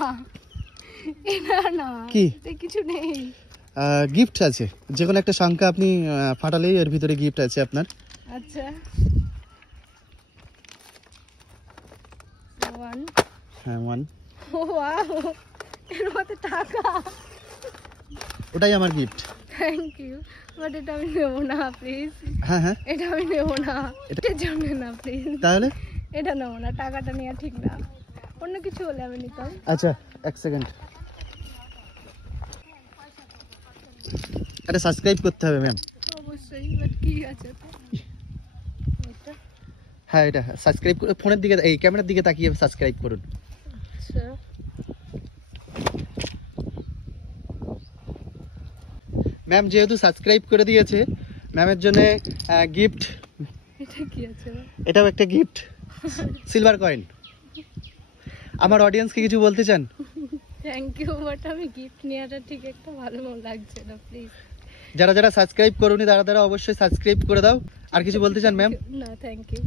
না কি কিছু নেই, গিফট আছে, যে কোনো একটা সংখ্যা আপনি ফাটালেই এর ভিতরে গিফট আছে আপনার। আচ্ছা 1 হ্যাঁ 1। ও ওয়াও, এর মধ্যে টাকা। ওটাই আমার গিফট। থ্যাংক ইউ, বাট এটা আমি নেব না প্লিজ। হ্যাঁ হ্যাঁ, এটা আমি নেব না, এটার জন্য না প্লিজ। তাহলে এটা নেব না, টাকাটা নেওয়া ঠিক না, অন্য কিছু হলে আমি নিতাম। আচ্ছা 1 সেকেন্ড, এটা সাবস্ক্রাইব করতে হবে ম্যাম। অবশ্যই, বাট কি আছে তো এটা? হ্যাঁ এটা সাবস্ক্রাইব, ফোনের দিকে এই ক্যামেরার দিকে তাকিয়ে সাবস্ক্রাইব করুন। আচ্ছা ম্যাম যেহেতু সাবস্ক্রাইব করে দিয়েছে, ম্যামের জন্য গিফট। এটা কি আছে? এটাও একটা গিফট, সিলভার কয়েন। আমার অডিয়েন্সকে কিছু বলতে চান? থ্যাংক ইউ, বাট আমি গিফট নেওয়াটা ঠিক একটা ভালো লাগছে না প্লিজ। যারা যারা সাবস্ক্রাইব করুনি তারা তারা অবশ্যই সাবস্ক্রাইব করে দাও। আর কিছু বলতে চান ম্যাম? না থ্যাংক ইউ।